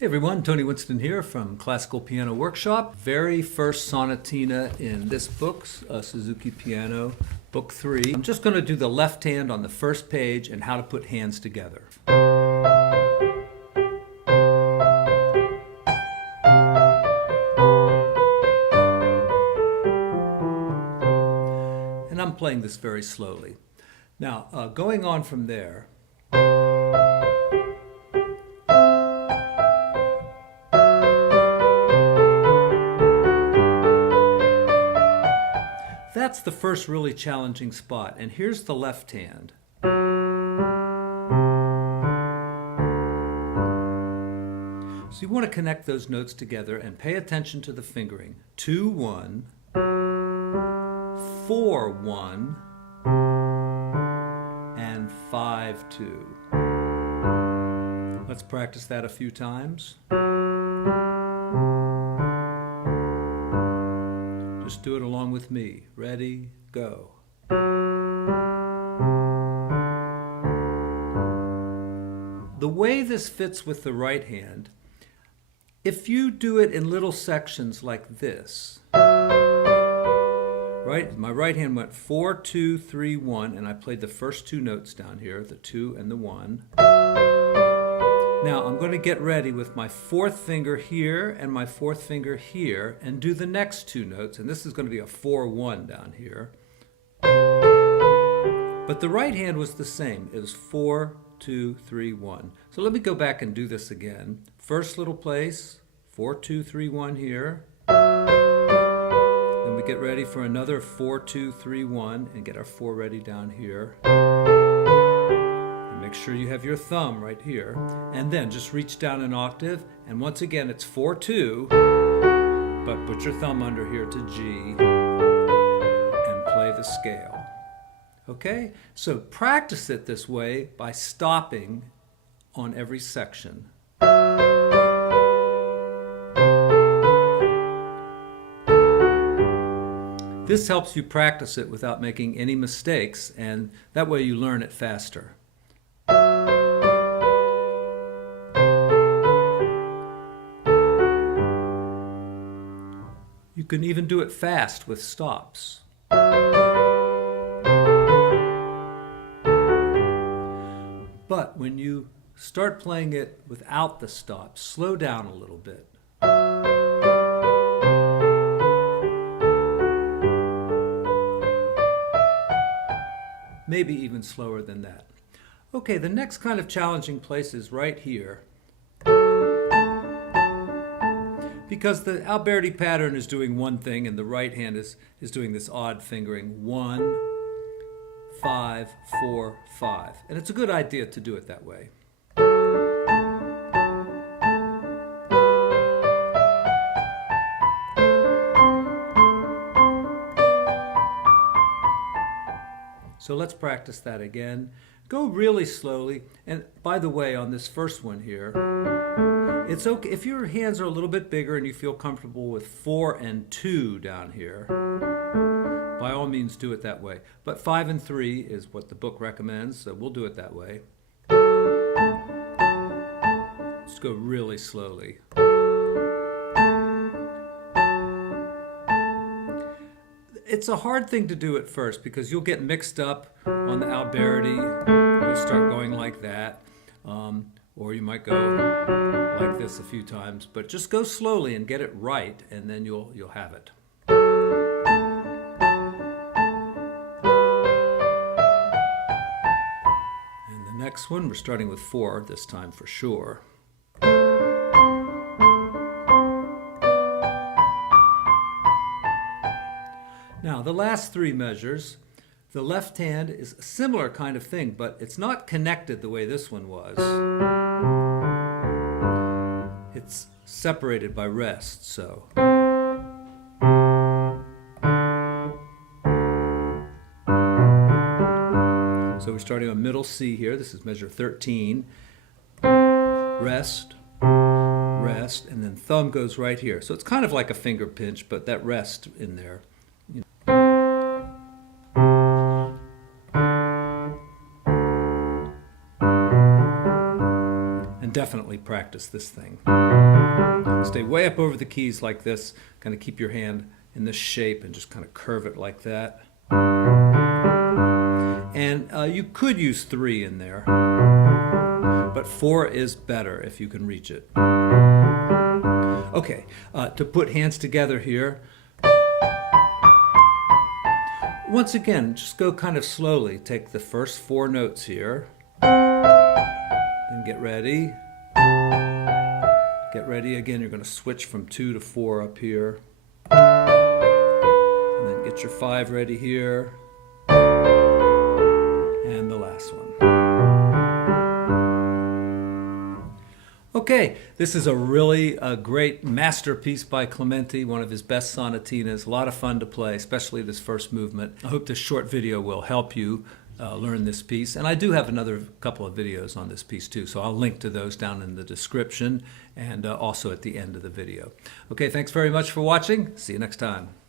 Hey everyone, Tony Winston here from Classical Piano Workshop. Very first sonatina in this book, Suzuki Piano, Book 3. I'm just going to do the left hand on the first page and how to put hands together. And I'm playing this very slowly. Now, going on from there, that's the first really challenging spot. And here's the left hand. So you want to connect those notes together and pay attention to the fingering. 2-1, 4-1, and 5-2. Let's practice that a few times. Just do it along with me. Ready, go. The way this fits with the right hand, if you do it in little sections like this, right? My right hand went 4, 2, 3, 1, and I played the first two notes down here, the 2 and the 1. Now I'm going to get ready with my fourth finger here and my fourth finger here and do the next two notes, and this is going to be a 4-1 down here. But the right hand was the same. It was 4, 2, 3, 1. So let me go back and do this again. First little place, 4, 2, 3, 1 here. Then we get ready for another 4, 2, 3, 1 and get our 4 ready down here. Make sure you have your thumb right here, and then just reach down an octave, and once again it's 4-2, but put your thumb under here to G and play the scale. Okay? So practice it this way by stopping on every section. This helps you practice it without making any mistakes, and that way you learn it faster. You can even do it fast with stops. But when you start playing it without the stops, slow down a little bit. Maybe even slower than that. Okay, the next kind of challenging place is right here. Because the Alberti pattern is doing one thing and the right hand is doing this odd fingering. 1, 5, 4, 5. And it's a good idea to do it that way. So let's practice that again. Go really slowly. And by the way, on this first one here, it's okay if your hands are a little bit bigger and you feel comfortable with 4 and 2 down here. By all means, do it that way. But 5 and 3 is what the book recommends, so we'll do it that way. Just go really slowly. It's a hard thing to do at first because you'll get mixed up on the Alberti. You'll start going like that. Or you might go like this a few times, but just go slowly and get it right, and then you'll have it. And the next one, we're starting with 4 this time for sure. Now, the last 3 measures, the left hand is a similar kind of thing, but it's not connected the way this one was. It's separated by rest, so. So we're starting on middle C here. This is measure 13. Rest, rest, and then thumb goes right here. So it's kind of like a finger pinch, but that rest in there. And definitely practice this thing. Stay way up over the keys like this. Kind of keep your hand in this shape and just kind of curve it like that. And you could use 3 in there, but 4 is better if you can reach it. Okay, to put hands together here, once again, just go kind of slowly. Take the first 4 notes here, then get ready. Get ready again. You're going to switch from 2 to 4 up here. And then get your 5 ready here. And the last one. Okay, this is a really great masterpiece by Clementi, one of his best sonatinas. A lot of fun to play, especially this first movement. I hope this short video will help you learn this piece. And I do have another couple of videos on this piece too, so I'll link to those down in the description and also at the end of the video. Okay, thanks very much for watching. See you next time.